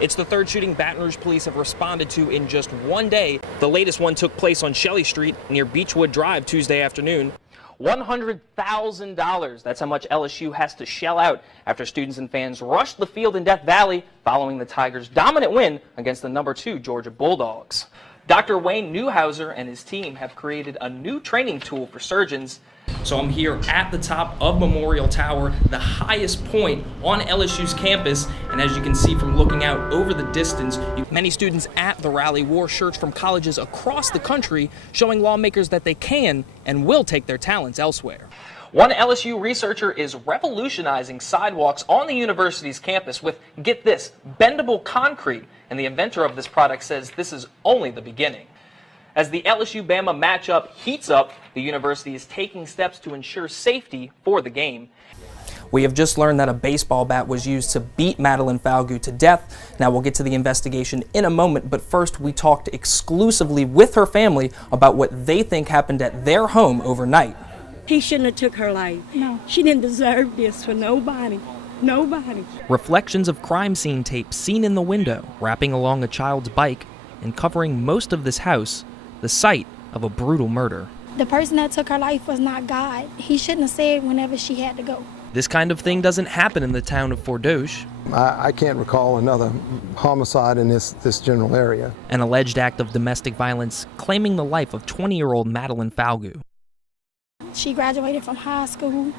It's the third shooting Baton Rouge police have responded to in just one day. The latest one took place on Shelley Street near Beechwood Drive Tuesday afternoon. $100,000. That's how much LSU has to shell out after students and fans rushed the field in Death Valley following the Tigers' dominant win against the #2 Georgia Bulldogs. Dr. Wayne Newhouser and his team have created a new training tool for surgeons. So I'm here at the top of Memorial Tower, the highest point on LSU's campus, and as you can see from looking out over the distance, many students at the rally wore shirts from colleges across the country showing lawmakers that they can and will take their talents elsewhere. One LSU researcher is revolutionizing sidewalks on the university's campus with, get this, bendable concrete, and the inventor of this product says this is only the beginning. As the LSU-Bama matchup heats up, the university is taking steps to ensure safety for the game. We have just learned that a baseball bat was used to beat Madeline Falgout to death. Now we'll get to the investigation in a moment, but first we talked exclusively with her family about what they think happened at their home overnight. He shouldn't have took her life. No. She didn't deserve this for nobody. Nobody. Reflections of crime scene tape seen in the window, wrapping along a child's bike and covering most of this house, the site of a brutal murder. The person that took her life was not God. He shouldn't have said whenever she had to go. This kind of thing doesn't happen in the town of Fort Doge. I can't recall another homicide in this general area. An alleged act of domestic violence claiming the life of 20-year-old Madeline Falgout. She graduated from high school.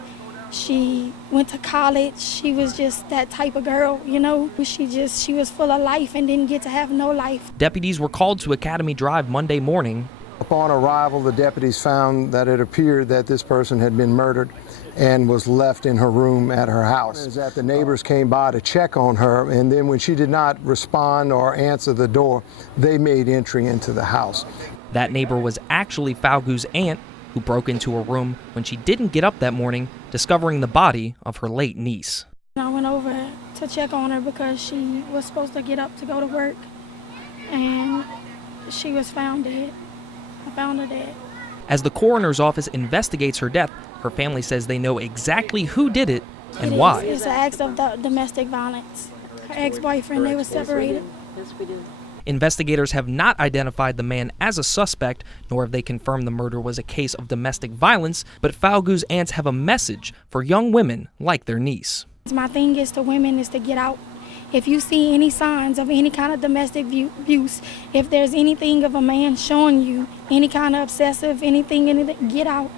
She went to college. She was just that type of girl, you know. She was full of life and didn't get to have no life. Deputies were called to Academy Drive Monday morning. Upon arrival, the deputies found that it appeared that this person had been murdered and was left in her room at her house. That the neighbors came by to check on her, and then when she did not respond or answer the door, they made entry into the house. That neighbor was actually Falgout's aunt, who broke into her room when she didn't get up that morning, discovering the body of her late niece. I went over to check on her because she was supposed to get up to go to work, and she was found dead. I found her dead. As the coroner's office investigates her death, her family says they know exactly who did it and why. It's an act of domestic violence. Her ex-boyfriend, they were separated. Yes, we do. Investigators have not identified the man as a suspect, nor have they confirmed the murder was a case of domestic violence, but Falgout's aunts have a message for young women like their niece. My thing is to women is to get out. If you see any signs of any kind of domestic abuse, if there's anything of a man showing you any kind of obsessive, anything, get out.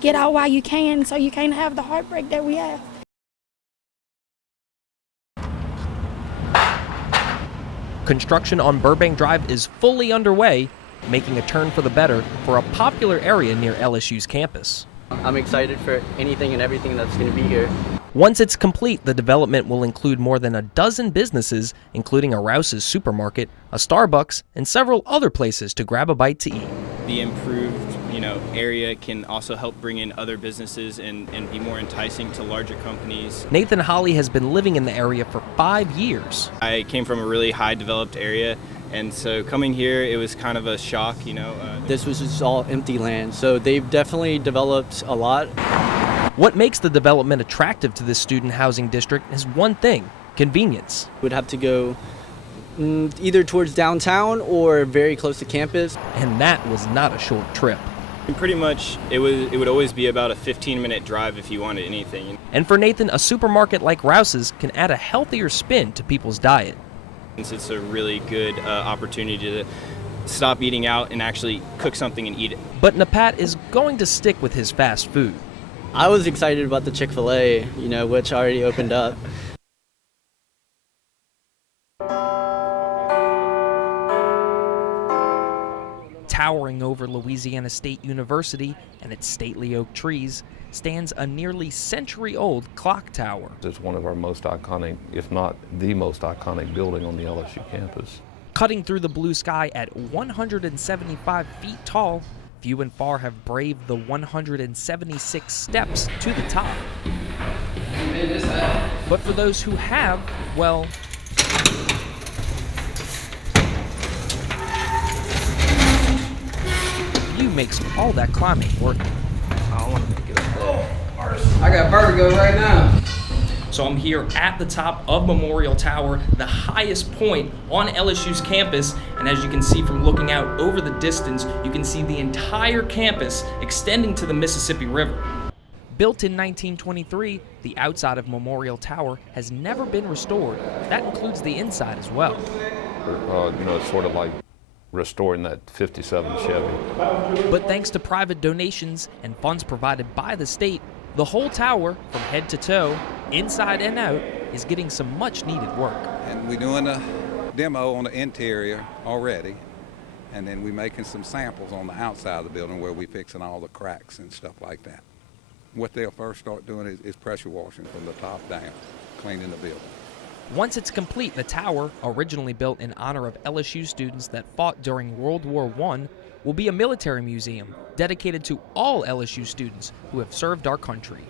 Get out while you can so you can't have the heartbreak that we have. Construction on Burbank Drive is fully underway, making a turn for the better for a popular area near LSU's campus. I'm excited for anything and everything that's going to be here. Once it's complete, the development will include more than a dozen businesses, including a Rouse's supermarket, a Starbucks, and several other places to grab a bite to eat. The improved, area can also help bring in other businesses and be more enticing to larger companies. Nathan Holly has been living in the area for 5 years. I came from a really high developed area, and so coming here, it was kind of a shock, This was just all empty land, so they've definitely developed a lot. What makes the development attractive to this student housing district is one thing: convenience. We'd have to go either towards downtown or very close to campus. And that was not a short trip. And pretty much, it would always be about a 15-minute drive if you wanted anything. And for Nathan, a supermarket like Rouse's can add a healthier spin to people's diet. It's a really good opportunity to stop eating out and actually cook something and eat it. But Napat is going to stick with his fast food. I was excited about the Chick-fil-A, which already opened up. Towering over Louisiana State University and its stately oak trees stands a nearly century-old clock tower. It's one of our most iconic, if not the most iconic building on the LSU campus. Cutting through the blue sky at 175 feet tall, few and far have braved the 176 steps to the top. But for those who have, well, view makes all that climbing worth it. I got vertigo right now. So I'm here at the top of Memorial Tower, the highest point on LSU's campus, and as you can see from looking out over the distance, you can see the entire campus extending to the Mississippi River. Built in 1923, the outside of Memorial Tower has never been restored. That includes the inside as well. It's sort of like restoring that 57 Chevy. But thanks to private donations and funds provided by the state, the whole tower, from head to toe, inside and out, is getting some much needed work. And we're doing a demo on the interior already, and then we're making some samples on the outside of the building where we're fixing all the cracks and stuff like that. What they'll first start doing is pressure washing from the top down, cleaning the building. Once it's complete, the tower, originally built in honor of LSU students that fought during World War I, will be a military museum dedicated to all LSU students who have served our country.